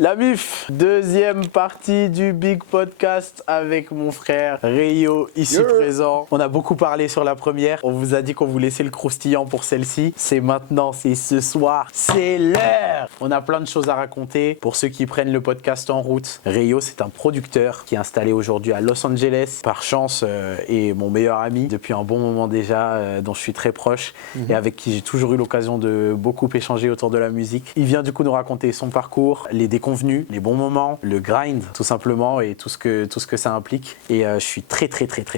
La MIF, deuxième partie du Big Podcast avec mon frère Rayo ici présent. On a beaucoup parlé sur la première. On vous a dit qu'on vous laissait le croustillant pour celle-ci. C'est maintenant, c'est ce soir, c'est l'heure. On a plein de choses à raconter. Pour ceux qui prennent le podcast en route, Rayo, c'est un producteur qui est installé aujourd'hui à Los Angeles. Par chance, est mon meilleur ami depuis un bon moment déjà, dont je suis très proche et avec qui j'ai toujours eu l'occasion de beaucoup échanger autour de la musique. Il vient du coup nous raconter son parcours, les déconvenus, les bons moments, le grind tout simplement et tout ce que ça implique. Et je suis très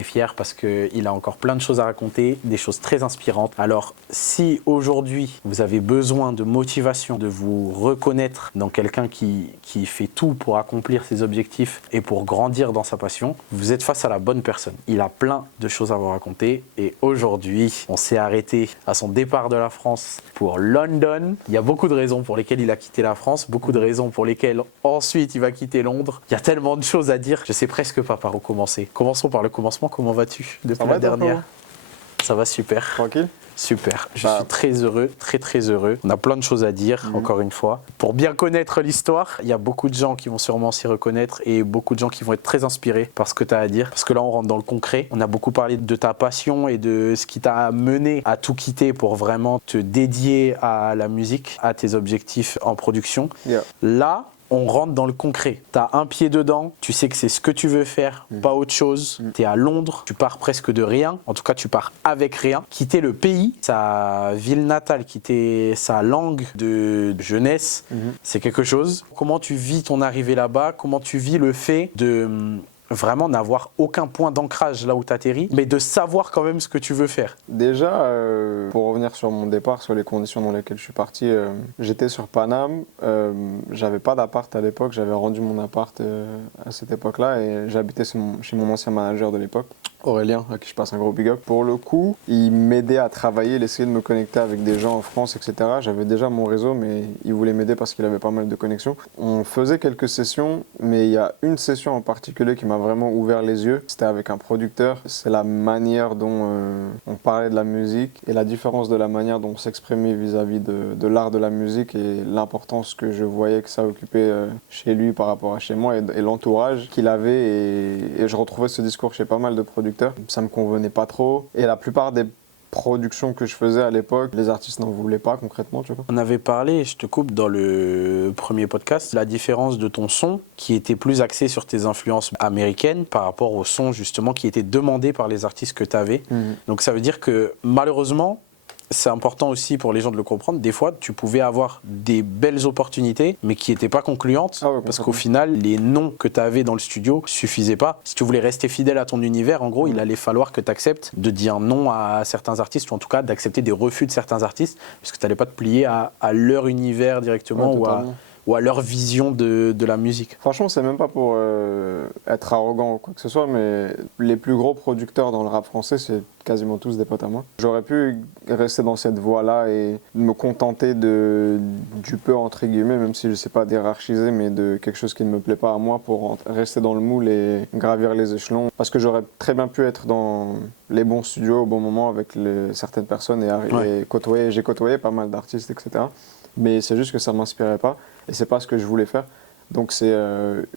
fier parce qu'il a encore plein de choses à raconter, des choses très inspirantes. Alors si aujourd'hui vous avez besoin de motivation, de vous reconnaître dans quelqu'un qui fait tout pour accomplir ses objectifs et pour grandir dans sa passion, vous êtes face à la bonne personne. Il a plein de choses à vous raconter et aujourd'hui on s'est arrêté à son départ de la France pour London. Il y a beaucoup de raisons pour lesquelles il a quitté la France, beaucoup de raisons pour lesquelles ensuite il va quitter Londres. Il y a tellement de choses à dire, je sais presque pas par où commencer. Commençons par le commencement. Comment vas-tu depuis la dernière? Ça va super. Tranquille. Super, je suis très heureux, très heureux. On a plein de choses à dire, encore une fois. Pour bien connaître l'histoire, il y a beaucoup de gens qui vont sûrement s'y reconnaître et beaucoup de gens qui vont être très inspirés par ce que tu as à dire. Parce que là, on rentre dans le concret. On a beaucoup parlé de ta passion et de ce qui t'a mené à tout quitter pour vraiment te dédier à la musique, à tes objectifs en production. Là, on rentre dans le concret. Tu as un pied dedans, tu sais que c'est ce que tu veux faire, pas autre chose. Tu es à Londres, tu pars presque de rien. En tout cas, tu pars avec rien. Quitter le pays, sa ville natale, quitter sa langue de jeunesse, c'est quelque chose. Comment tu vis ton arrivée là-bas? Comment tu vis le fait de vraiment n'avoir aucun point d'ancrage là où tu atterris, mais de savoir quand même ce que tu veux faire? Déjà, pour revenir sur mon départ, sur les conditions dans lesquelles je suis parti, j'étais sur Paname, j'avais pas d'appart à l'époque, j'avais rendu mon appart à cette époque-là et j'habitais chez mon ancien manager de l'époque, Aurélien, à qui je passe un gros big up. Pour le coup, il m'aidait à travailler, il essayait de me connecter avec des gens en France, etc. J'avais déjà mon réseau, mais il voulait m'aider parce qu'il avait pas mal de connexions. On faisait quelques sessions, mais il y a une session en particulier qui m'a vraiment ouvert les yeux. C'était avec un producteur. C'est la manière dont on parlait de la musique et la différence de la manière dont on s'exprimait vis-à-vis de l'art de la musique et l'importance que je voyais que ça occupait chez lui par rapport à chez moi et l'entourage qu'il avait. Et je retrouvais ce discours chez pas mal de producteurs. Ça me convenait pas trop. Et la plupart des productions que je faisais à l'époque, les artistes n'en voulaient pas concrètement, tu vois. On avait parlé, je te coupe, dans le premier podcast, la différence de ton son qui était plus axé sur tes influences américaines par rapport au son justement qui était demandé par les artistes que tu avais. Donc ça veut dire que malheureusement, c'est important aussi pour les gens de le comprendre. Des fois, tu pouvais avoir des belles opportunités, mais qui n'étaient pas concluantes, parce qu'au final, les noms que tu avais dans le studio suffisaient pas. Si tu voulais rester fidèle à ton univers, en gros, il allait falloir que tu acceptes de dire non à certains artistes, ou en tout cas d'accepter des refus de certains artistes, parce que tu n'allais pas te plier à leur univers directement ou à leur vision de la musique. Franchement, c'est même pas pour être arrogant ou quoi que ce soit, mais les plus gros producteurs dans le rap français, c'est quasiment tous des potes à moi. J'aurais pu rester dans cette voie-là et me contenter du peu, entre guillemets, même si je sais pas d'hierarchiser, mais de quelque chose qui ne me plaît pas à moi pour rester dans le moule et gravir les échelons. Parce que j'aurais très bien pu être dans les bons studios au bon moment avec certaines personnes et j'ai côtoyé pas mal d'artistes, etc. Mais c'est juste que ça ne m'inspirait pas et c'est pas ce que je voulais faire. Donc c'est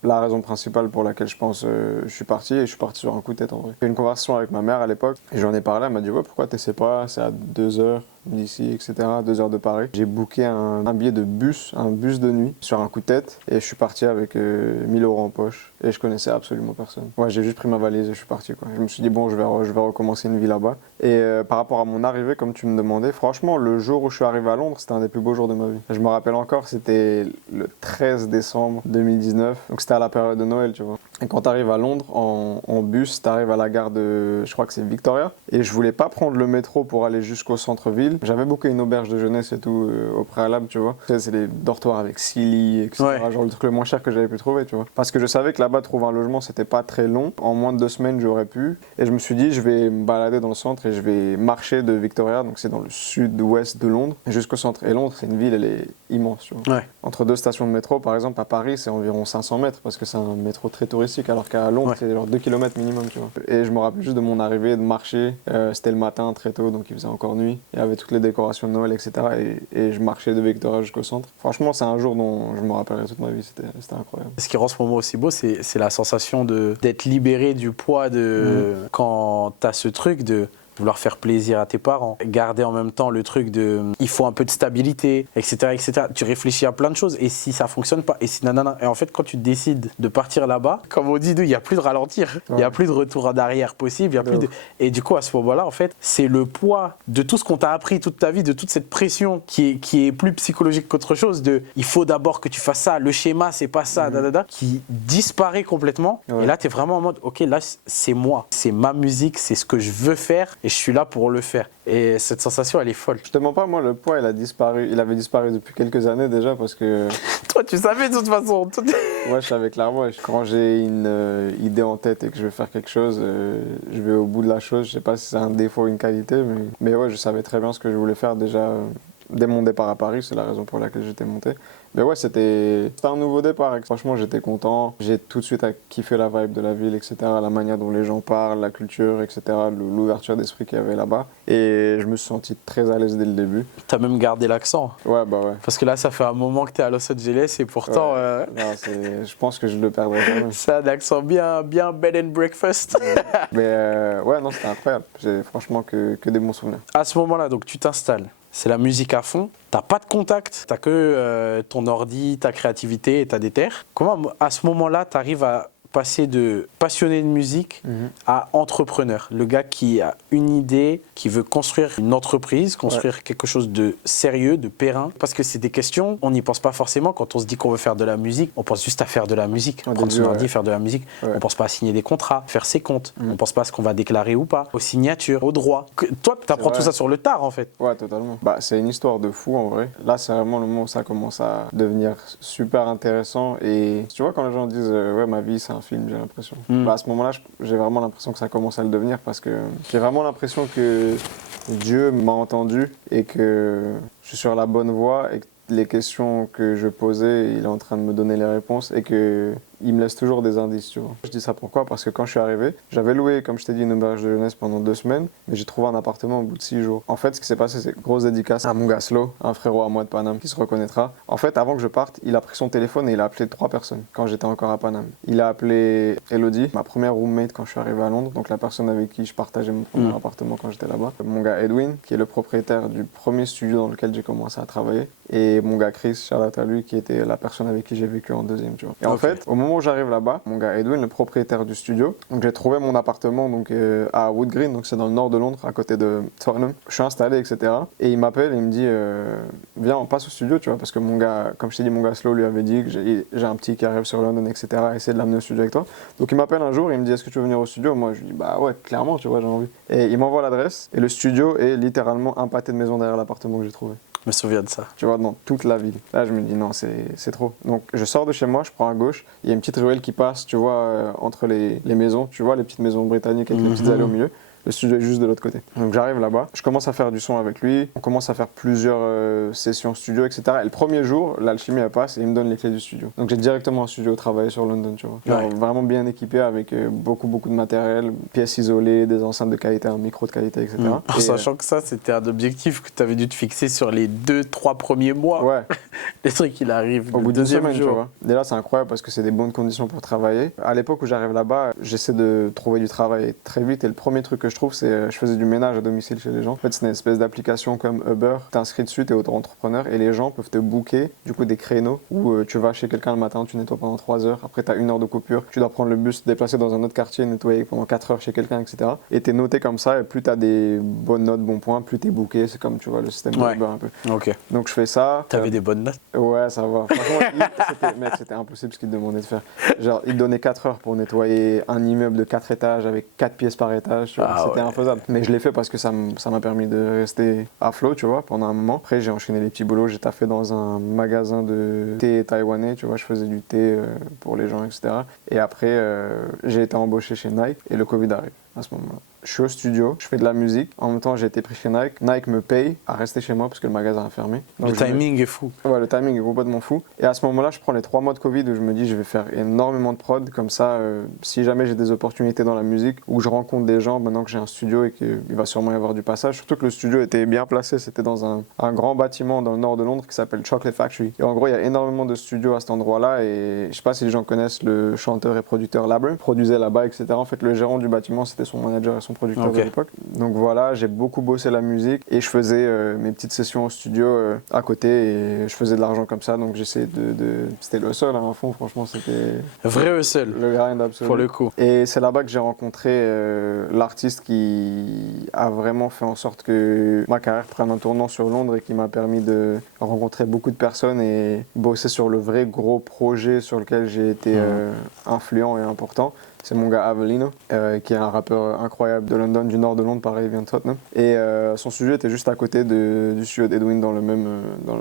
la raison principale pour laquelle je pense je suis parti et je suis parti sur un coup de tête en vrai. J'ai eu une conversation avec ma mère à l'époque et j'en ai parlé, elle m'a dit ouais, pourquoi t'essaies pas, c'est à 2 heures d'ici, etc., 2 heures de Paris. J'ai booké un billet de bus, un bus de nuit sur un coup de tête et je suis parti avec 1000 € en poche et je connaissais absolument personne. Ouais, j'ai juste pris ma valise et je suis parti quoi. Je me suis dit bon, je vais recommencer une vie là-bas. Et par rapport à mon arrivée, comme tu me demandais, franchement le jour où je suis arrivé à Londres, c'était un des plus beaux jours de ma vie. Je me rappelle encore, c'était le 13 décembre 2019, donc c'était à la période de Noël, tu vois. Et quand tu arrives à Londres en bus, tu arrives à la gare de, je crois que c'est Victoria, et je voulais pas prendre le métro pour aller jusqu'au centre-ville. J'avais booké une auberge de jeunesse et tout au préalable, tu vois. C'est des dortoirs avec 6 lits, etc. Ouais. Genre le truc le moins cher que j'avais pu trouver, tu vois. Parce que je savais que là-bas, trouver un logement, c'était pas très long. En moins de 2 semaines, j'aurais pu. Et je me suis dit, je vais me balader dans le centre et je vais marcher de Victoria, donc c'est dans le sud-ouest de Londres, jusqu'au centre. Et Londres, c'est une ville, elle est immense, tu vois. Ouais. Entre 2 stations de métro, par exemple, à Paris, c'est environ 500 mètres parce que c'est un métro très touristique. touristique, alors qu'à Londres, Ouais. c'est genre 2 km minimum, tu vois. Et je me rappelle juste de mon arrivée, de marcher. C'était le matin, très tôt, donc il faisait encore nuit. Il y avait toutes les décorations de Noël, etc. Et je marchais de Victoria jusqu'au centre. Franchement, c'est un jour dont je me rappellerai toute ma vie. C'était incroyable. Ce qui rend ce moment aussi beau, c'est la sensation d'être libéré du poids de quand tu as ce truc de vouloir faire plaisir à tes parents, garder en même temps le truc de il faut un peu de stabilité, etc., etc. Tu réfléchis à plein de choses et si ça fonctionne pas, et si nanana. Et en fait, quand tu décides de partir là-bas, comme on dit, nous, il n'y a plus de ralentir, il n'y a plus de retour en arrière possible, il y a plus de... Et du coup, à ce moment-là, en fait, c'est le poids de tout ce qu'on t'a appris toute ta vie, de toute cette pression qui est plus psychologique qu'autre chose, de il faut d'abord que tu fasses ça, le schéma, c'est pas ça, qui disparaît complètement. Et là, tu es vraiment en mode, ok, là, c'est moi, c'est ma musique, c'est ce que je veux faire. Et je suis là pour le faire. Et cette sensation, elle est folle. Je te mens pas, moi, le poids, il a disparu. Il avait disparu depuis quelques années déjà parce que. Toi, tu savais de toute façon. Moi, je savais clairement. Quand j'ai une idée en tête et que je veux faire quelque chose, je vais au bout de la chose. Je sais pas si c'est un défaut ou une qualité, mais ouais, je savais très bien ce que je voulais faire déjà dès mon départ à Paris. C'est la raison pour laquelle j'étais monté. Mais ouais, c'était un nouveau départ. Franchement, j'étais content. J'ai tout de suite kiffé la vibe de la ville, etc. La manière dont les gens parlent, la culture, etc. L'ouverture d'esprit qu'il y avait là-bas. Et je me suis senti très à l'aise dès le début. T'as même gardé l'accent. Ouais, bah ouais. Parce que là, ça fait un moment que t'es à Los Angeles et pourtant... Ouais. Non, je pense que je le perdrai jamais. C'est un accent bien bed and breakfast. Mais ouais, non, c'était incroyable. J'ai franchement que des bons souvenirs. À ce moment-là, donc tu t'installes. C'est la musique à fond. T'as pas de contact. T'as que ton ordi, ta créativité et ta déterre. Comment, à ce moment-là, t'arrives à passer de passionné de musique à entrepreneur, le gars qui a une idée, qui veut construire une entreprise, construire quelque chose de sérieux, de périn, parce que c'est des questions, on n'y pense pas forcément quand on se dit qu'on veut faire de la musique, on pense juste à faire de la musique, prendre son ordi, faire de la musique, on pense pas à signer des contrats, faire ses comptes, on pense pas à ce qu'on va déclarer ou pas, aux signatures, aux droits. Toi, tu apprends tout ça sur le tard en fait. Ouais, totalement. Bah, c'est une histoire de fou en vrai. Là, c'est vraiment le moment où ça commence à devenir super intéressant et tu vois quand les gens disent ouais, ma vie c'est un film, j'ai l'impression. Bah, à ce moment-là, j'ai vraiment l'impression que ça commence à le devenir parce que j'ai vraiment l'impression que Dieu m'a entendu et que je suis sur la bonne voie et que les questions que je posais, il est en train de me donner les réponses et que il me laisse toujours des indices, tu vois. Je dis ça pourquoi? Parce que quand je suis arrivé, j'avais loué, comme je t'ai dit, une auberge de jeunesse pendant 2 semaines, mais j'ai trouvé un appartement au bout de 6 jours. En fait, ce qui s'est passé, c'est grosse dédicace à mon gars Slow, un frérot à moi de Paname qui se reconnaîtra. En fait, avant que je parte, il a pris son téléphone et il a appelé 3 personnes quand j'étais encore à Paname. Il a appelé Elodie, ma première roommate quand je suis arrivé à Londres, donc la personne avec qui je partageais mon premier appartement quand j'étais là-bas. Mon gars Edwin, qui est le propriétaire du premier studio dans lequel j'ai commencé à travailler. Et mon gars Chris, Charlotte à lui, qui était la personne avec qui j'ai vécu en deuxième, tu vois. Et en fait, au moment où j'arrive là-bas, mon gars Edwin, le propriétaire du studio, donc j'ai trouvé mon appartement donc, à Wood Green, donc c'est dans le nord de Londres, à côté de Tottenham. Je suis installé, etc. Et il m'appelle et il me dit viens, on passe au studio, tu vois, parce que mon gars, comme je t'ai dit, mon gars Slow lui avait dit que j'ai un petit qui arrive sur London, etc. Essayer de l'amener au studio avec toi. Donc il m'appelle un jour, il me dit est-ce que tu veux venir au studio? Moi je lui dis bah ouais, clairement, tu vois, j'ai envie. Et il m'envoie l'adresse et le studio est littéralement un pâté de maison derrière l'appartement que j'ai trouvé. Je me souviens de ça. Tu vois, dans toute la ville. Là, je me dis non, c'est trop. Donc, je sors de chez moi, je prends à gauche. Il y a une petite ruelle qui passe, tu vois, entre les maisons. Tu vois, les petites maisons britanniques avec les petites allées au milieu. Le studio est juste de l'autre côté. Donc j'arrive là-bas, je commence à faire du son avec lui, on commence à faire plusieurs sessions studio, etc. Et le premier jour, l'alchimie elle passe et il me donne les clés du studio. Donc j'ai directement un studio travaillé sur London, tu vois. Genre, vraiment bien équipé avec beaucoup de matériel, pièces isolées, des enceintes de qualité, un micro de qualité, etc. En sachant que ça, c'était un objectif que tu avais dû te fixer sur les 2-3 premiers mois. Ouais. Les trucs, il arrive au bout le deuxième semaine, jour. tu vois. Et là, c'est incroyable parce que c'est des bonnes conditions pour travailler. À l'époque où j'arrive là-bas, j'essaie de trouver du travail très vite et le premier truc que je trouve, c'est je faisais du ménage à domicile chez les gens. En fait, c'est une espèce d'application comme Uber. Tu t'inscris dessus, tu es auto-entrepreneur et les gens peuvent te booker du coup des créneaux où tu vas chez quelqu'un le matin, tu nettoies pendant 3 heures. Après, tu as 1 heure de coupure. Tu dois prendre le bus, te déplacer dans un autre quartier, nettoyer pendant 4 heures chez quelqu'un, etc. Et tu es noté comme ça et plus tu as des bonnes notes, bons points, plus tu es booké. C'est comme, tu vois, le système de Uber un peu. Ok. Donc, je fais ça. T'avais des bonnes notes? Ouais, ça va. Franchement, mec, c'était impossible ce qu'il te demandait de faire. Genre, il donnait 4 heures pour nettoyer un immeuble de 4 étages avec 4 pièces par étage. Tu vois, c'était infaisable. Mais je l'ai fait parce que ça m'a permis de rester à flot, tu vois, pendant un moment. Après, j'ai enchaîné les petits boulots. J'ai taffé dans un magasin de thé taïwanais, tu vois, je faisais du thé pour les gens, etc. Et après, j'ai été embauché chez Nike et le Covid arrive à ce moment-là. je suis au studio, je fais de la musique. En même temps, j'ai été pris chez Nike. Nike me paye à rester chez moi parce que le magasin a fermé. Donc, le timing est fou. Ouais, le timing est complètement fou. Et à ce moment-là, je prends les 3 mois de Covid où je me dis je vais faire énormément de prod. Comme ça, si jamais j'ai des opportunités dans la musique ou que je rencontre des gens maintenant que j'ai un studio et qu'il va sûrement y avoir du passage. Surtout que le studio était bien placé. C'était dans un grand bâtiment dans le nord de Londres qui s'appelle Chocolate Factory. Et en gros, il y a énormément de studios à cet endroit-là. Et je sais pas si les gens connaissent le chanteur et producteur Labrin. Produisait là-bas, etc. En fait, le gérant du bâtiment, c'était son manager et son producteur de l'époque. Donc voilà, j'ai beaucoup bossé la musique et je faisais mes petites sessions au studio à côté et je faisais de l'argent comme ça. Donc j'essayais c'était le seul à fond, franchement, c'était vrai seul. Le grind absolu. Pour le coup. Et c'est là-bas que j'ai rencontré l'artiste qui a vraiment fait en sorte que ma carrière prenne un tournant sur Londres et qui m'a permis de rencontrer beaucoup de personnes et bosser sur le vrai gros projet sur lequel j'ai été influent et important. C'est mon gars Avelino, qui est un rappeur incroyable de London, du nord de Londres, pareil, il vient de Tottenham. Et son studio était juste à côté du studio d'Edwin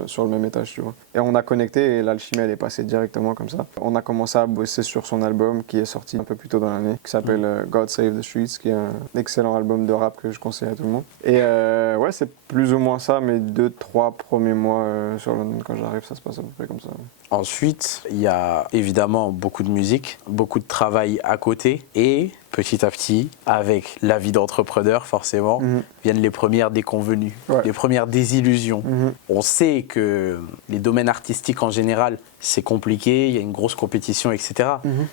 sur le même étage, tu vois. Et on a connecté et l'alchimie, elle est passée directement comme ça. On a commencé à bosser sur son album qui est sorti un peu plus tôt dans l'année, qui s'appelle God Save the Streets, qui est un excellent album de rap que je conseille à tout le monde. Et ouais, c'est plus ou moins ça, mes 2-3 premiers mois sur London, quand j'arrive, ça se passe à peu près comme ça. Ensuite, il y a évidemment beaucoup de musique, beaucoup de travail à côté et petit à petit, avec la vie d'entrepreneur forcément, viennent les premières déconvenues, les premières désillusions. On sait que les domaines artistiques en général, c'est compliqué, il y a une grosse compétition, etc.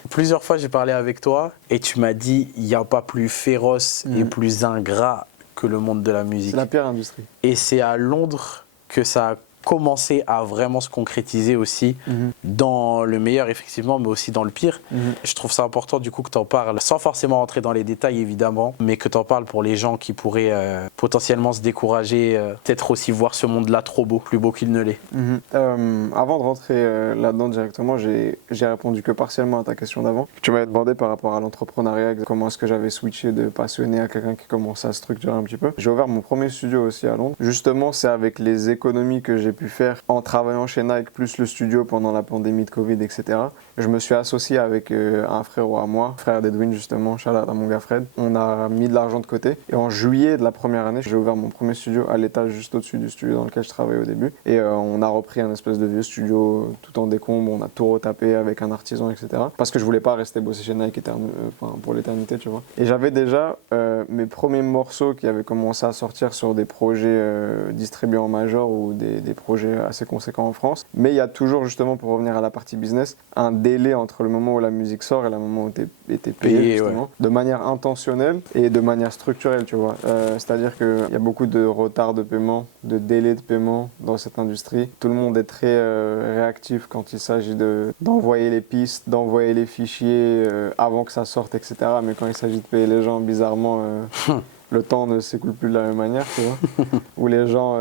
Plusieurs fois, j'ai parlé avec toi et tu m'as dit il n'y a pas plus féroce et plus ingrat que le monde de la musique. C'est la pire industrie. Et c'est à Londres que ça a commencer à vraiment se concrétiser aussi dans le meilleur effectivement mais aussi dans le pire. Je trouve ça important du coup que tu en parles sans forcément rentrer dans les détails évidemment mais que tu en parles pour les gens qui pourraient potentiellement se décourager, peut-être aussi voir ce monde-là trop beau, plus beau qu'il ne l'est. Avant de rentrer là-dedans directement, j'ai répondu que partiellement à ta question d'avant. Tu m'avais demandé par rapport à l'entrepreneuriat, comment est-ce que j'avais switché de passionné à quelqu'un qui commençait à structurer un petit peu. J'ai ouvert mon premier studio aussi à Londres. Justement, c'est avec les économies que j'ai pu faire en travaillant chez Nike plus le studio pendant la pandémie de Covid, etc. Je me suis associé avec un frérot à moi, frère d'Edwin justement, shout out à mon gars Fred. On a mis de l'argent de côté et en juillet de la première année, j'ai ouvert mon premier studio à l'étage juste au-dessus du studio dans lequel je travaillais au début et on a repris un espèce de vieux studio tout en décombre, on a tout retapé avec un artisan, etc. Parce que je voulais pas rester bosser chez Nike pour l'éternité, tu vois. Et j'avais déjà mes premiers morceaux qui avaient commencé à sortir sur des projets distribués en major ou des projets assez conséquents en France. Mais il y a toujours, justement, pour revenir à la partie business, un délai entre le moment où la musique sort et le moment où tu es payé, justement, de manière intentionnelle et de manière structurelle, tu vois. C'est-à-dire qu'il y a beaucoup de retard de paiement, de délai de paiement dans cette industrie. Tout le monde est très réactif quand il s'agit d'envoyer les pistes, d'envoyer les fichiers avant que ça sorte, etc. Mais quand il s'agit de payer les gens, bizarrement... le temps ne s'écoule plus de la même manière, tu vois, où les gens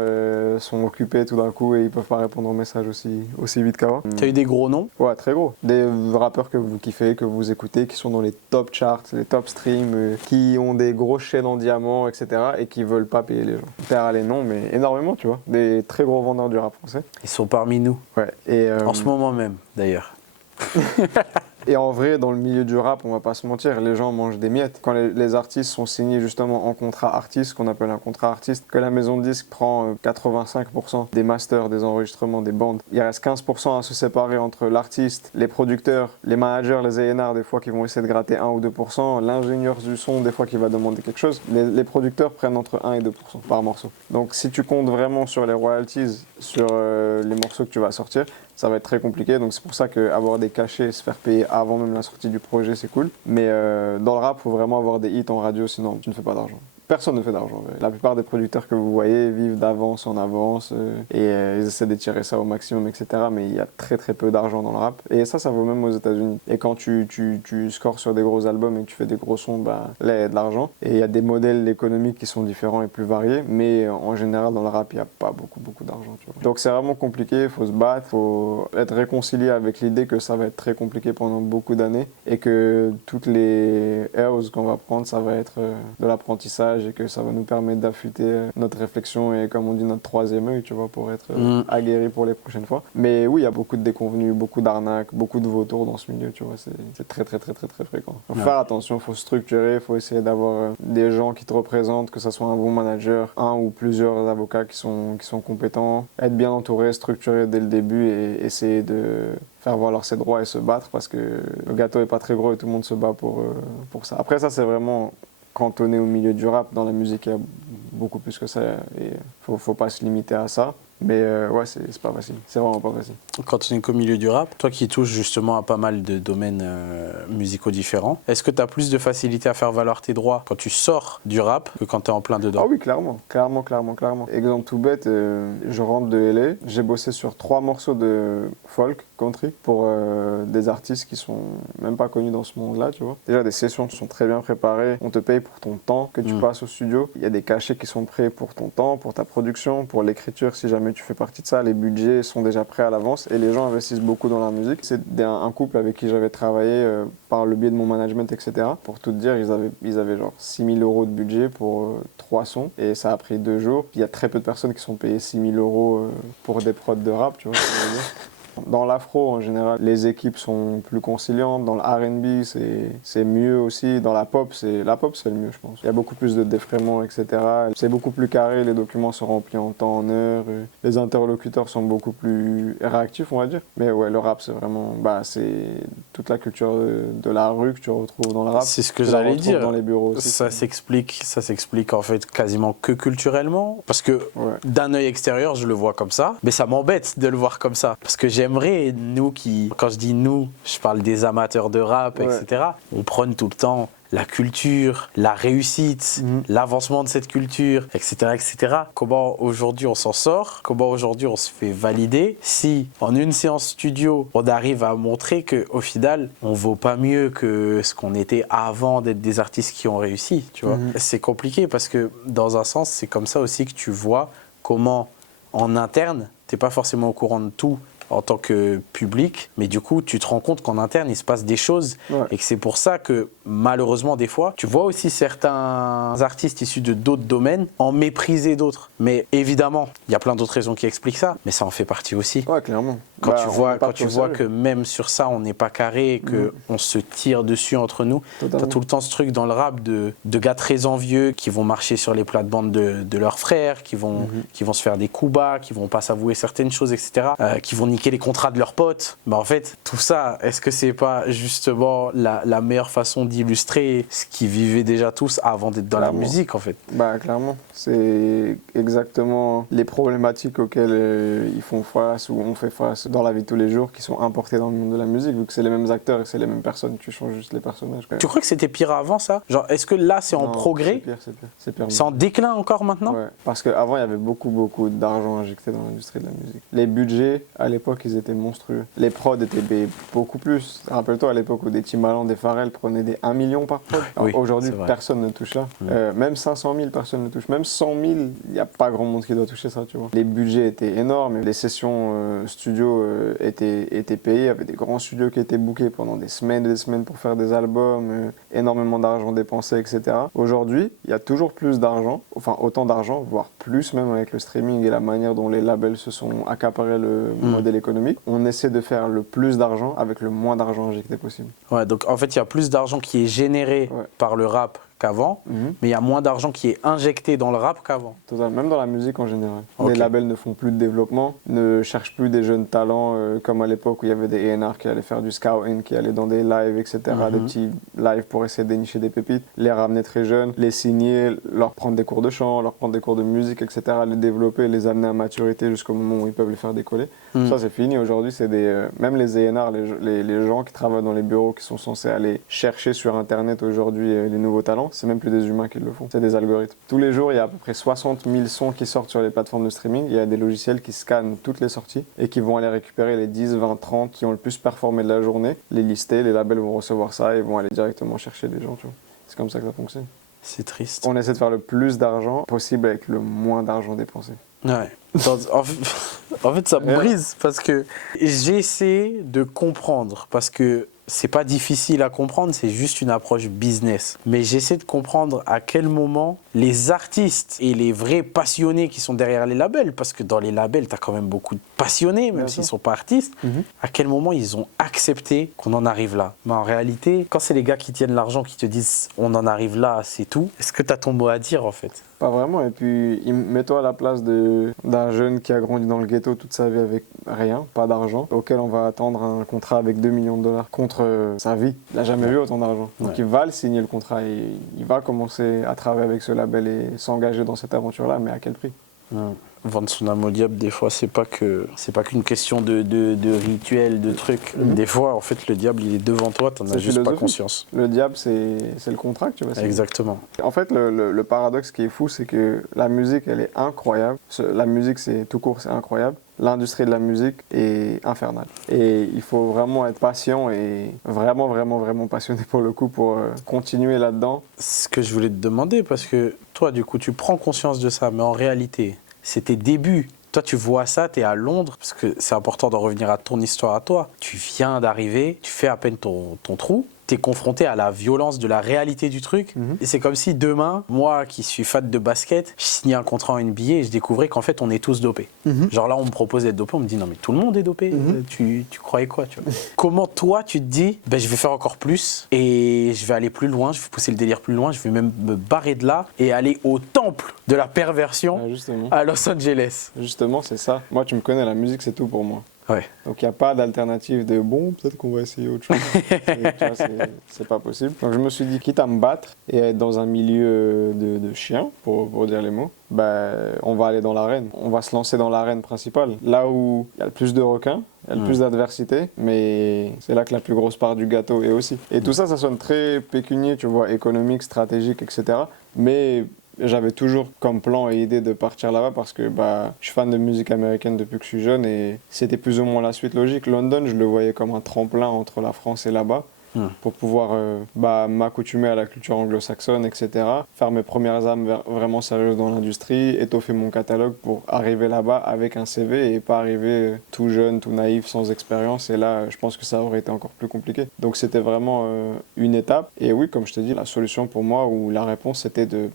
sont occupés tout d'un coup et ils peuvent pas répondre aux messages aussi vite qu'avant. Tu as eu des gros noms? Ouais, très gros. Des rappeurs que vous kiffez, que vous écoutez, qui sont dans les top charts, les top streams, qui ont des gros chaînes en diamant, etc. et qui veulent pas payer les gens. Terre les noms, mais énormément, tu vois. Des très gros vendeurs du rap français. Ils sont parmi nous. Ouais. Et, en ce moment même, d'ailleurs. Et en vrai, dans le milieu du rap, on va pas se mentir, les gens mangent des miettes. Quand les artistes sont signés justement en contrat artiste, qu'on appelle un contrat artiste, que la maison de disques prend 85% des masters, des enregistrements, des bandes, il reste 15% à se séparer entre l'artiste, les producteurs, les managers, les A&R des fois qui vont essayer de gratter 1 ou 2%, l'ingénieur du son des fois qui va demander quelque chose. Les producteurs prennent entre 1 et 2% par morceau. Donc si tu comptes vraiment sur les royalties, sur les morceaux que tu vas sortir, ça va être très compliqué, donc c'est pour ça qu'avoir des cachets, se faire payer avant même la sortie du projet, c'est cool. Mais dans le rap, il faut vraiment avoir des hits en radio, sinon tu ne fais pas d'argent. Personne ne fait d'argent. La plupart des producteurs que vous voyez vivent d'avance en avance et ils essaient d'étirer ça au maximum, etc. Mais il y a très très peu d'argent dans le rap. Et ça vaut même aux États-Unis. Et quand tu scores sur des gros albums et que tu fais des gros sons, bah, là il y a de l'argent. Et il y a des modèles économiques qui sont différents et plus variés. Mais en général, dans le rap, il n'y a pas beaucoup d'argent. Tu vois. Donc c'est vraiment compliqué, il faut se battre, il faut être réconcilié avec l'idée que ça va être très compliqué pendant beaucoup d'années et que toutes les airs qu'on va prendre, ça va être de l'apprentissage l'âge et que ça va nous permettre d'affûter notre réflexion et, comme on dit, notre troisième œil, tu vois, pour être aguerri pour les prochaines fois. Mais oui, il y a beaucoup de déconvenus, beaucoup d'arnaques, beaucoup de vautours dans ce milieu, tu vois, c'est très fréquent. Faut faire attention, faut structurer, faut essayer d'avoir des gens qui te représentent, que ce soit un bon manager, un ou plusieurs avocats qui sont compétents, être bien entouré, structuré dès le début et essayer de faire valoir ses droits et se battre parce que le gâteau est pas très gros et tout le monde se bat pour ça. Après ça, c'est vraiment cantonné au milieu du rap. Dans la musique, il y a beaucoup plus que ça et faut pas se limiter à ça. Mais ouais, c'est pas facile. C'est vraiment pas facile. Quand on est qu'au milieu du rap, toi qui touches justement à pas mal de domaines musicaux différents, est-ce que tu as plus de facilité à faire valoir tes droits quand tu sors du rap que quand tu es en plein dedans? Ah oui, clairement. Exemple tout bête, je rentre de LA, j'ai bossé sur 3 morceaux de folk, country, pour des artistes qui sont même pas connus dans ce monde-là, tu vois. Déjà, des sessions qui sont très bien préparées, on te paye pour ton temps que tu passes au studio, il y a des cachets qui sont prêts pour ton temps, pour ta production, pour l'écriture si jamais tu fais partie de ça, les budgets sont déjà prêts à l'avance et les gens investissent beaucoup dans la musique. C'est un couple avec qui j'avais travaillé par le biais de mon management, etc. Pour tout te dire, ils avaient genre 6 000 € de budget pour 3 sons et ça a pris 2 jours. Puis il y a très peu de personnes qui sont payées 6 000 € pour des prods de rap, tu vois ce que je veux dire. Dans l'afro, en général, les équipes sont plus conciliantes. Dans le R&B, c'est mieux aussi. Dans la pop, c'est le mieux, je pense. Il y a beaucoup plus de défraiements, etc. C'est beaucoup plus carré, les documents sont remplis en temps, en heure. Les interlocuteurs sont beaucoup plus réactifs, on va dire. Mais ouais, le rap, c'est vraiment... c'est toute la culture de la rue que tu retrouves dans le rap. C'est ce que j'allais dire. Dans les bureaux aussi. Ça s'explique en fait quasiment que culturellement. Parce que d'un œil extérieur, je le vois comme ça. Mais ça m'embête de le voir comme ça. Parce que j'aimerais, quand je dis nous, je parle des amateurs de rap, etc. On prône tout le temps la culture, la réussite, l'avancement de cette culture, etc., etc. Comment aujourd'hui on s'en sort? Comment aujourd'hui on se fait valider si en une séance studio on arrive à montrer qu'au final on vaut pas mieux que ce qu'on était avant d'être des artistes qui ont réussi, tu vois? C'est compliqué parce que dans un sens c'est comme ça aussi que tu vois comment en interne t'es pas forcément au courant de tout en tant que public, mais du coup, tu te rends compte qu'en interne, il se passe des choses et que c'est pour ça que, malheureusement, des fois, tu vois aussi certains artistes issus de d'autres domaines en mépriser d'autres. Mais évidemment, il y a plein d'autres raisons qui expliquent ça, mais ça en fait partie aussi. Ouais, clairement. Quand tu vois que même sur ça, on n'est pas carré et qu'on se tire dessus entre nous, tu as tout le temps ce truc dans le rap de gars très envieux qui vont marcher sur les plates-bandes de leurs frères, qui vont se faire des coups bas, qui vont pas s'avouer certaines choses, etc., qui vont niquer les contrats de leurs potes. En fait, tout ça, est-ce que c'est pas justement la meilleure façon d'illustrer ce qu'ils vivaient déjà tous avant d'être dans la musique, en fait? Clairement. C'est exactement les problématiques auxquelles ils font face ou on fait face dans la vie de tous les jours qui sont importées dans le monde de la musique, vu que c'est les mêmes acteurs et c'est les mêmes personnes, tu changes juste les personnages. Tu crois que c'était pire avant, ça? Genre, est-ce que là, c'est en progrès? C'est pire. C'est en déclin encore maintenant? Ouais, parce qu'avant, il y avait beaucoup d'argent injecté dans l'industrie de la musique. Les budgets, à l'époque, ils étaient monstrueux. Les prods étaient payés beaucoup plus. Rappelle-toi, à l'époque où des Timbaland, des Pharrell prenaient des 1 million par prod. Aujourd'hui, personne ne touche ça. Même 500 000, personne ne touche. Même 100 000, il n'y a pas grand monde qui doit toucher ça, tu vois. Les budgets étaient énormes. Les sessions studio étaient payées. Il y avait des grands studios qui étaient bookés pendant des semaines et des semaines pour faire des albums. Énormément d'argent dépensé, etc. Aujourd'hui, il y a toujours plus d'argent. Enfin, autant d'argent, voire plus même avec le streaming et la manière dont les labels se sont accaparés le modèle économique. On essaie de faire le plus d'argent avec le moins d'argent injecté possible. Ouais, donc en fait, il y a plus d'argent qui est généré par le rap qu'avant, mais il y a moins d'argent qui est injecté dans le rap qu'avant. Total, même dans la musique en général. Les labels ne font plus de développement, ne cherchent plus des jeunes talents comme à l'époque où il y avait des A&R qui allaient faire du scouting, qui allaient dans des lives, etc., des petits lives pour essayer de dénicher des pépites, les ramener très jeunes, les signer, leur prendre des cours de chant, leur prendre des cours de musique, etc., les développer, les amener à maturité jusqu'au moment où ils peuvent les faire décoller. Ça, c'est fini. Aujourd'hui, c'est même les A&R, les gens qui travaillent dans les bureaux, qui sont censés aller chercher sur Internet aujourd'hui les nouveaux talents, c'est même plus des humains qui le font, c'est des algorithmes. Tous les jours, il y a à peu près 60 000 sons qui sortent sur les plateformes de streaming. Il y a des logiciels qui scannent toutes les sorties et qui vont aller récupérer les 10, 20, 30 qui ont le plus performé de la journée, les lister, les labels vont recevoir ça et vont aller directement chercher des gens, tu vois. C'est comme ça que ça fonctionne. C'est triste. On essaie de faire le plus d'argent possible avec le moins d'argent dépensé. Ouais. En fait, ça me brise parce que j'essaie de comprendre. Parce que c'est pas difficile à comprendre, c'est juste une approche business. Mais j'essaie de comprendre à quel moment les artistes et les vrais passionnés qui sont derrière les labels, parce que dans les labels, tu as quand même beaucoup de passionnés, même s'ils ne sont pas artistes, à quel moment ils ont accepté qu'on en arrive là. Mais en réalité, quand c'est les gars qui tiennent l'argent qui te disent on en arrive là, c'est tout, est-ce que tu as ton mot à dire en fait? Pas vraiment. Et puis, mets-toi à la place d'un jeune qui a grandi dans le ghetto toute sa vie avec rien, pas d'argent, auquel on va attendre un contrat avec 2 millions de dollars contre sa vie. Il n'a jamais vu autant d'argent. Donc, il va le signer le contrat et il va commencer à travailler avec ce label et s'engager dans cette aventure-là, mais à quel prix? Vendre son âme au diable, des fois, c'est pas qu'une question de rituel, de trucs. Des fois, en fait, le diable, il est devant toi, t'en as juste pas conscience. Le diable, c'est le contrat que tu vas signer. Exactement. En fait, le paradoxe qui est fou, c'est que la musique, elle est incroyable. La musique, c'est tout court, c'est incroyable. L'industrie de la musique est infernale. Et il faut vraiment être patient et vraiment, vraiment, vraiment passionné pour le coup pour continuer là-dedans. C'est ce que je voulais te demander, parce que toi, du coup, tu prends conscience de ça, mais en réalité, c'est tes débuts. Toi, tu vois ça, tu es à Londres, parce que c'est important de revenir à ton histoire à toi. Tu viens d'arriver, tu fais à peine ton trou. Tu es confronté à la violence de la réalité du truc. Et c'est comme si demain, moi qui suis fan de basket, je signais un contrat en NBA et je découvrais qu'en fait, on est tous dopés. Genre là, on me propose d'être dopé, on me dit non, mais tout le monde est dopé. Tu croyais quoi, tu vois? Comment toi, tu te dis, ben, je vais faire encore plus et je vais aller plus loin, je vais pousser le délire plus loin, je vais même me barrer de là et aller au temple de la perversion à Los Angeles. Justement, c'est ça. Moi, tu me connais, la musique, c'est tout pour moi. Ouais. Donc il n'y a pas d'alternative de bon, peut-être qu'on va essayer autre chose. C'est pas possible. Donc je me suis dit, quitte à me battre et être dans un milieu de chiens, pour dire les mots, bah, on va aller dans l'arène. On va se lancer dans l'arène principale. Là où il y a le plus de requins, il y a le plus d'adversité, mais c'est là que la plus grosse part du gâteau est aussi. Et tout ça, ça sonne très pécunier, tu vois, économique, stratégique, etc. Mais j'avais toujours comme plan et idée de partir là-bas parce que je suis fan de musique américaine depuis que je suis jeune et c'était plus ou moins la suite logique. London, je le voyais comme un tremplin entre la France et là-bas. Pour pouvoir m'accoutumer à la culture anglo-saxonne, etc. Faire mes premières armes vraiment sérieuses dans l'industrie, étoffer mon catalogue pour arriver là-bas avec un CV et pas arriver tout jeune, tout naïf, sans expérience. Et là, je pense que ça aurait été encore plus compliqué. Donc c'était vraiment une étape. Et oui, comme je te dis, la solution pour moi ou la réponse, c'était de,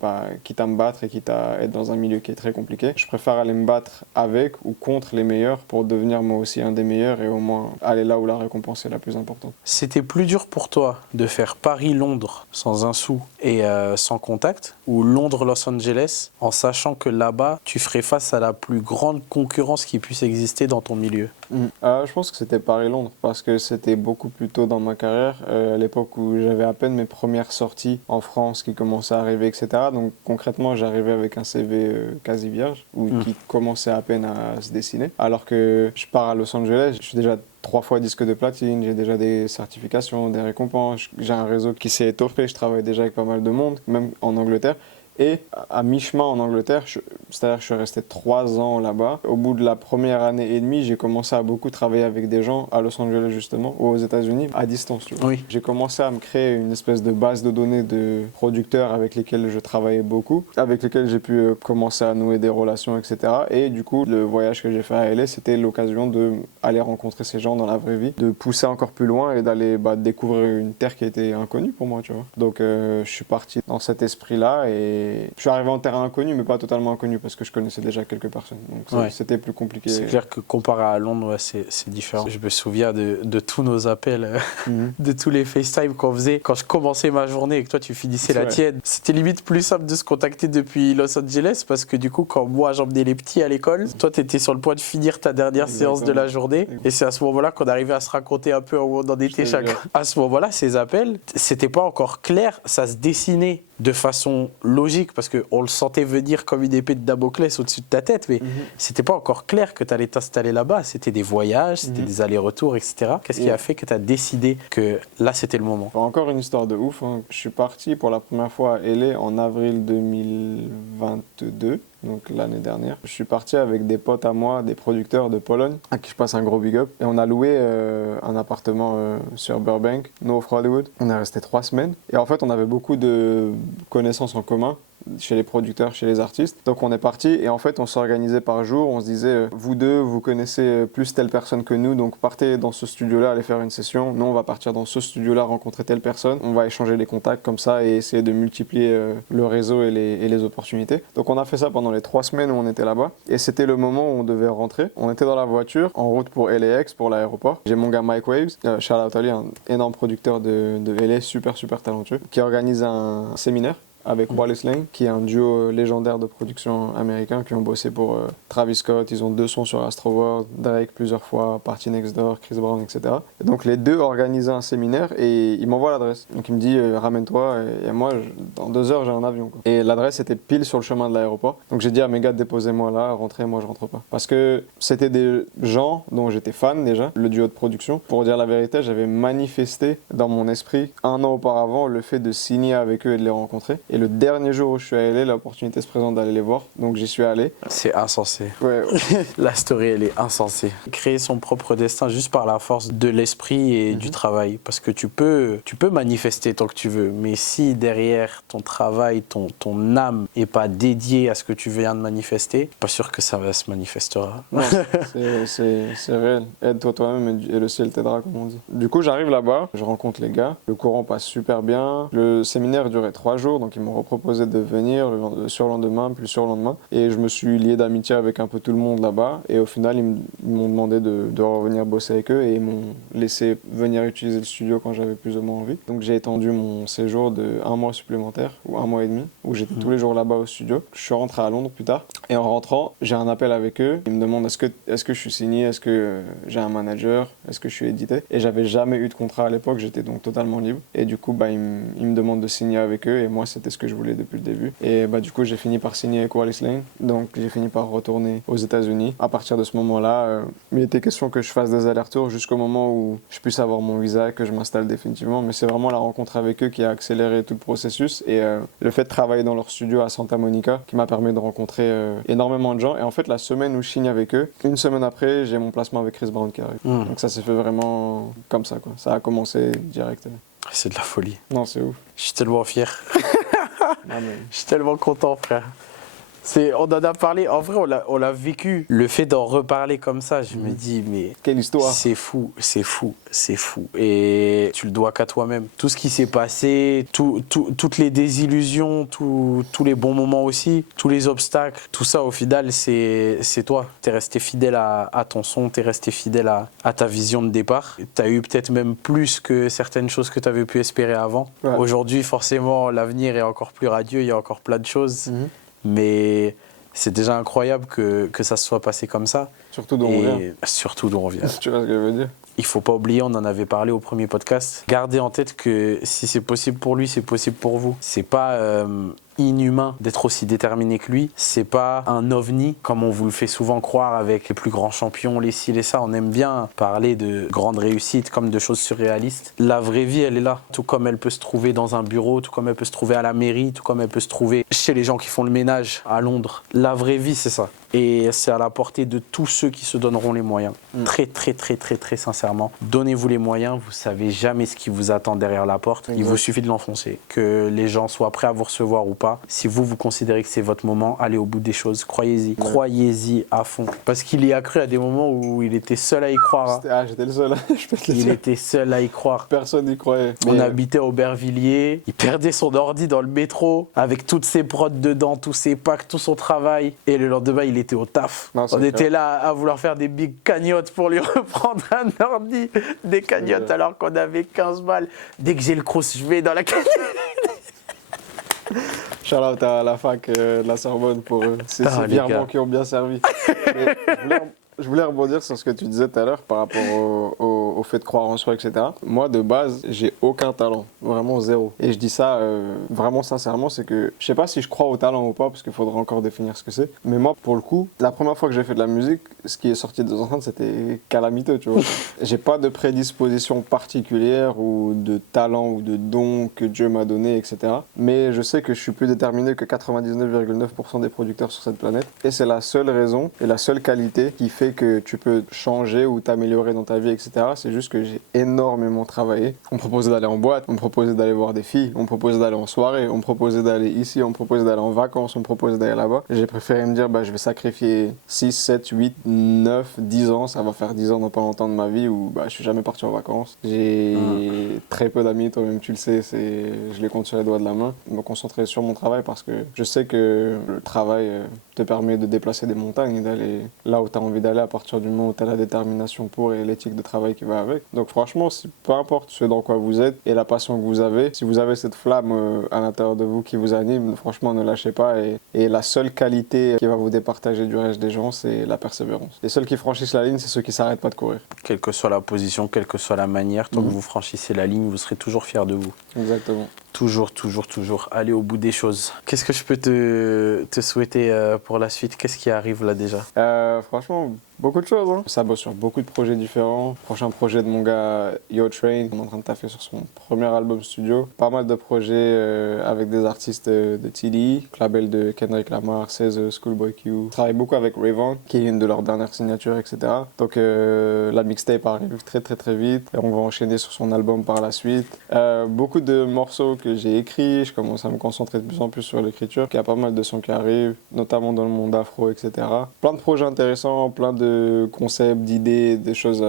quitte à me battre et quitte à être dans un milieu qui est très compliqué, je préfère aller me battre avec ou contre les meilleurs pour devenir moi aussi un des meilleurs et au moins aller là où la récompense est la plus importante. C'était plus dur pour toi de faire Paris-Londres sans un sou et sans contact, ou Londres-Los Angeles en sachant que là-bas, tu ferais face à la plus grande concurrence qui puisse exister dans ton milieu? Je pense que c'était Paris-Londres parce que c'était beaucoup plus tôt dans ma carrière, à l'époque où j'avais à peine mes premières sorties en France qui commençaient à arriver, etc. Donc concrètement, j'arrivais avec un CV quasi vierge ou qui commençait à peine à se dessiner. Alors que je pars à Los Angeles, je suis déjà 3 fois disque de platine, j'ai déjà des certifications, des récompenses, j'ai un réseau qui s'est étoffé, je travaille déjà avec pas mal de monde, même en Angleterre. Et à mi-chemin en Angleterre, c'est-à-dire que je suis resté 3 ans là-bas. Au bout de la première année et demie, j'ai commencé à beaucoup travailler avec des gens à Los Angeles justement, ou aux États-Unis, à distance. Tu vois. Oui. J'ai commencé à me créer une espèce de base de données de producteurs avec lesquels je travaillais beaucoup, avec lesquels j'ai pu commencer à nouer des relations, etc. Et du coup, le voyage que j'ai fait à LA, c'était l'occasion d'aller rencontrer ces gens dans la vraie vie, de pousser encore plus loin et d'aller découvrir une terre qui était inconnue pour moi, tu vois. Donc je suis parti dans cet esprit-là et je suis arrivé en terrain inconnu, mais pas totalement inconnu parce que je connaissais déjà quelques personnes. Donc c'était plus compliqué. C'est clair que comparé à Londres, c'est différent. Je me souviens de tous nos appels, de tous les FaceTime qu'on faisait quand je commençais ma journée et que toi tu finissais la tienne. C'était limite plus simple de se contacter depuis Los Angeles parce que du coup, quand moi j'emmenais les petits à l'école, toi tu étais sur le point de finir ta dernière séance de la journée. Et c'est à ce moment-là qu'on arrivait à se raconter un peu où on en était chacun. À ce moment-là, ces appels, c'était pas encore clair, ça se dessinait de façon logique parce qu'on le sentait venir comme une épée de Damoclès au-dessus de ta tête, mais c'était pas encore clair que tu allais t'installer là-bas. C'était des voyages, c'était des allers-retours, etc. Qu'est-ce qui a fait que tu as décidé que là c'était le moment? Encore une histoire de ouf. Je suis parti pour la première fois à LA en avril 2022. Donc l'année dernière. Je suis parti avec des potes à moi, des producteurs de Pologne, à qui je passe un gros big up. Et on a loué un appartement sur Burbank, North Hollywood. On est resté 3 semaines. Et en fait, on avait beaucoup de connaissances en commun. chez les producteurs, chez les artistes. Donc on est parti et en fait on s'organisait par jour, on se disait vous deux vous connaissez plus telle personne que nous, donc partez dans ce studio-là, allez faire une session, nous on va partir dans ce studio-là, rencontrer telle personne, on va échanger les contacts comme ça et essayer de multiplier le réseau et les opportunités. Donc on a fait ça pendant les 3 semaines où on était là-bas et c'était le moment où on devait rentrer. On était dans la voiture en route pour LAX, pour l'aéroport. J'ai mon gars Mike Waves, shout out à lui, un énorme producteur de LA, super talentueux, qui organise un séminaire avec Wallace Lane, qui est un duo légendaire de production américain qui ont bossé pour Travis Scott. Ils ont 2 sons sur Astro World, Drake plusieurs fois, Party Next Door, Chris Brown, etc. Et donc les deux organisaient un séminaire et ils m'envoient l'adresse. Donc il me dit ramène-toi et moi dans 2 heures j'ai un avion, quoi. Et l'adresse était pile sur le chemin de l'aéroport. Donc j'ai dit à mes gars déposez-moi là, rentrez, moi je rentre pas. Parce que c'était des gens dont j'étais fan déjà, le duo de production. Pour dire la vérité, j'avais manifesté dans mon esprit 1 an auparavant le fait de signer avec eux et de les rencontrer. Et le dernier jour où je suis allé, l'opportunité se présente d'aller les voir, donc j'y suis allé. C'est insensé. Ouais. La story, elle est insensée. Créer son propre destin juste par la force de l'esprit et du travail. Parce que tu peux manifester tant que tu veux, mais si derrière ton travail, ton âme n'est pas dédiée à ce que tu viens de manifester, pas sûr que ça se manifestera. Non, c'est réel. Aide-toi toi-même et le ciel t'aidera, comme on dit. Du coup, j'arrive là-bas, je rencontre les gars, le courant passe super bien. Le séminaire durait 3 jours, donc ils m'ont proposé de venir le surlendemain, puis le surlendemain. Et je me suis lié d'amitié avec un peu tout le monde là-bas. Et au final, ils m'ont demandé de revenir bosser avec eux et ils m'ont laissé venir utiliser le studio quand j'avais plus ou moins envie. Donc j'ai étendu mon séjour de 1 mois supplémentaire, ou 1 mois et demi, où j'étais tous les jours là-bas au studio. Je suis rentré à Londres plus tard. Et en rentrant, j'ai un appel avec eux. Ils me demandent est-ce que je suis signé, est-ce que j'ai un manager, est-ce que je suis édité. Et j'avais jamais eu de contrat à l'époque, j'étais donc totalement libre. Et du coup, ils me demandent de signer avec eux et moi, c'était ce que je voulais depuis le début. Et du coup, j'ai fini par signer avec Wallace Lane. Donc, j'ai fini par retourner aux États-Unis. À partir de ce moment-là, il était question que je fasse des allers-retours jusqu'au moment où je puisse avoir mon visa, que je m'installe définitivement. Mais c'est vraiment la rencontre avec eux qui a accéléré tout le processus et le fait de travailler dans leur studio à Santa Monica qui m'a permis de rencontrer énormément de gens. Et en fait, la semaine où je signe avec eux, 1 semaine après, j'ai mon placement avec Chris Brown qui arrive. Donc ça s'est fait vraiment comme ça, quoi. Ça a commencé direct. C'est de la folie. Non, c'est ouf. Je suis tellement fier. Non, mais... Je suis tellement content, frère. On en a parlé, en vrai, on l'a vécu. Le fait d'en reparler comme ça, je me dis, mais. Quelle histoire! C'est fou, c'est fou, c'est fou. Et tu le dois qu'à toi-même. Tout ce qui s'est passé, toutes les désillusions, tous les bons moments aussi, tous les obstacles, tout ça, au final, c'est toi. Tu es resté fidèle à ton son, tu es resté fidèle à ta vision de départ. Tu as eu peut-être même plus que certaines choses que tu avais pu espérer avant. Ouais. Aujourd'hui, forcément, l'avenir est encore plus radieux, il y a encore plein de choses. Mais c'est déjà incroyable que ça se soit passé comme ça. Surtout d'où on vient. Surtout d'où on vient. Tu vois ce que je veux dire? Il ne faut pas oublier, on en avait parlé au premier podcast. Gardez en tête que si c'est possible pour lui, c'est possible pour vous. C'est pas inhumain d'être aussi déterminé que lui. C'est pas un ovni, comme on vous le fait souvent croire avec les plus grands champions, les ci, les ça. On aime bien parler de grandes réussites comme de choses surréalistes. La vraie vie, elle est là. Tout comme elle peut se trouver dans un bureau, tout comme elle peut se trouver à la mairie, tout comme elle peut se trouver chez les gens qui font le ménage à Londres. La vraie vie, c'est ça. Et c'est à la portée de tous ceux qui se donneront les moyens. Très, très, très, très, très sincèrement. Donnez-vous les moyens, vous savez jamais ce qui vous attend derrière la porte. Il vous suffit de l'enfoncer. Que les gens soient prêts à vous recevoir ou pas. Si vous considérez que c'est votre moment, allez au bout des choses. Croyez-y. Croyez-y à fond. Parce qu'il y a cru à des moments où il était seul à y croire. Ah, j'étais le seul. Il était seul à y croire. Personne n'y croyait. On habitait à Aubervilliers. Il perdait son ordi dans le métro avec toutes ses prods dedans, tous ses packs, tout son travail. Et le lendemain, il était au taf. Non, on était là à vouloir faire des big cagnottes pour lui reprendre un ordi. Des cagnottes alors qu'on avait 15 balles. Dès que j'ai le crous, je vais dans la cagnotte. Shout out à la fac de la Sorbonne pour ces virements qui ont bien servi. Je voulais rebondir sur ce que tu disais tout à l'heure par rapport au fait de croire en soi, etc. Moi, de base, j'ai aucun talent. Vraiment zéro. Et je dis ça vraiment sincèrement, c'est que je sais pas si je crois au talent ou pas, parce qu'il faudra encore définir ce que c'est. Mais moi, pour le coup, la première fois que j'ai fait de la musique, ce qui est sorti de enceintes, c'était calamiteux, tu vois. J'ai pas de prédisposition particulière ou de talent ou de don que Dieu m'a donné, etc. Mais je sais que je suis plus déterminé que 99,9% des producteurs sur cette planète. Et c'est la seule raison et la seule qualité qui fait que tu peux changer ou t'améliorer dans ta vie, etc. c'est juste que j'ai énormément travaillé. On me proposait d'aller en boîte, on me proposait d'aller voir des filles, on me proposait d'aller en soirée, on me proposait d'aller ici, on me proposait d'aller en vacances, on me proposait d'aller là-bas. J'ai préféré me dire, je vais sacrifier 6, 7, 8, 9, 10 ans, ça va faire 10 ans dans pas longtemps de ma vie où je suis jamais parti en vacances. J'ai très peu d'amis, toi-même tu le sais, je les compte sur les doigts de la main. Me concentrer sur mon travail parce que je sais que le travail te permet de déplacer des montagnes et d'aller là où tu as envie d'aller à partir du moment où tu as la détermination pour et l'éthique de travail qui va avec. Donc franchement, peu importe ce dans quoi vous êtes et la passion que vous avez, si vous avez cette flamme à l'intérieur de vous qui vous anime, franchement ne lâchez pas et la seule qualité qui va vous départager du reste des gens, c'est la persévérance. Les seuls qui franchissent la ligne, c'est ceux qui s'arrêtent pas de courir. Quelle que soit la position, quelle que soit la manière, tant que vous franchissez la ligne, vous serez toujours fier de vous. Exactement. Toujours aller au bout des choses. Qu'est-ce que je peux te souhaiter pour la suite? Qu'est-ce qui arrive là déjà? Franchement, beaucoup de choses. Ça bosse sur beaucoup de projets différents. Prochain projet de mon gars Yo Train, on est en train de taffer sur son premier album studio. Pas mal de projets avec des artistes de TDE, label de Kendrick Lamar, SZA, Schoolboy Q. Je travaille beaucoup avec Rayvon, qui est une de leurs dernières signatures, etc. Donc la mixtape arrive très vite. Et on va enchaîner sur son album par la suite. Beaucoup de morceaux que j'ai écrits, je commence à me concentrer de plus en plus sur l'écriture. Il y a pas mal de sons qui arrivent, notamment dans le monde afro, etc. Plein de projets intéressants, plein de concepts, d'idées, des choses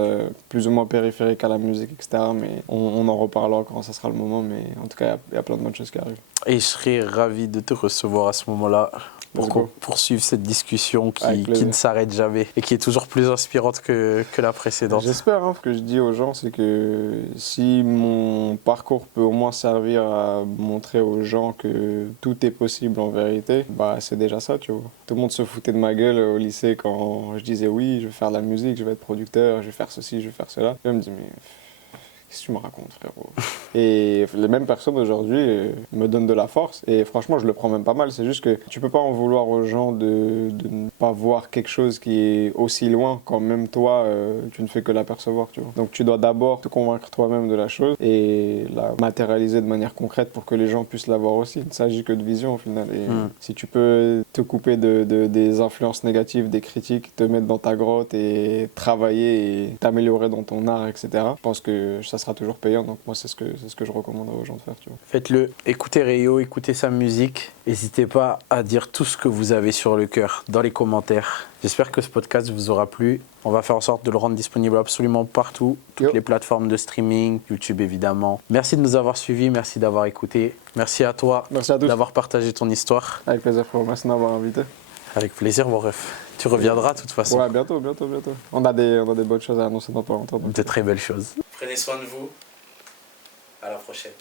plus ou moins périphériques à la musique, etc. Mais on en reparlera quand ça sera le moment. Mais en tout cas, il y a plein de bonnes choses qui arrivent. Et je serais ravi de te recevoir à ce moment-là pour qu'on poursuive cette discussion qui ne s'arrête jamais et qui est toujours plus inspirante que la précédente. J'espère, ce que je dis aux gens, c'est que si mon parcours peut au moins servir à montrer aux gens que tout est possible en vérité, c'est déjà ça, tu vois. Tout le monde se foutait de ma gueule au lycée quand je disais oui, je vais faire de la musique, je vais être producteur, je vais faire ceci, je vais faire cela. Et on me dit mais qu'est-ce que tu me racontes, frérot? Et les mêmes personnes aujourd'hui me donnent de la force. Et franchement, je le prends même pas mal. C'est juste que tu peux pas en vouloir aux gens de ne pas voir quelque chose qui est aussi loin quand même toi, tu ne fais que l'apercevoir, tu vois. Donc tu dois d'abord te convaincre toi-même de la chose et la matérialiser de manière concrète pour que les gens puissent la voir aussi. Il ne s'agit que de vision au final. Et si tu peux te couper des influences négatives, des critiques, te mettre dans ta grotte et travailler et t'améliorer dans ton art, etc., je pense que ça sera toujours payant. Donc moi, c'est ce que je recommanderais aux gens de faire, tu vois. Faites-le, écoutez Rayo, écoutez sa musique. N'hésitez pas à dire tout ce que vous avez sur le cœur dans les commentaires. J'espère que ce podcast vous aura plu. On va faire en sorte de le rendre disponible absolument partout, toutes les plateformes de streaming, YouTube évidemment. Merci de nous avoir suivis, merci d'avoir écouté. Merci à toi d'avoir partagé ton histoire. Avec plaisir, frérot. Merci de m'avoir invité. Avec plaisir, mon ref. Tu reviendras de toute façon. Ouais, bientôt. On a des bonnes choses à annoncer dans pas longtemps. De très belles choses. Prenez soin de vous. À la prochaine.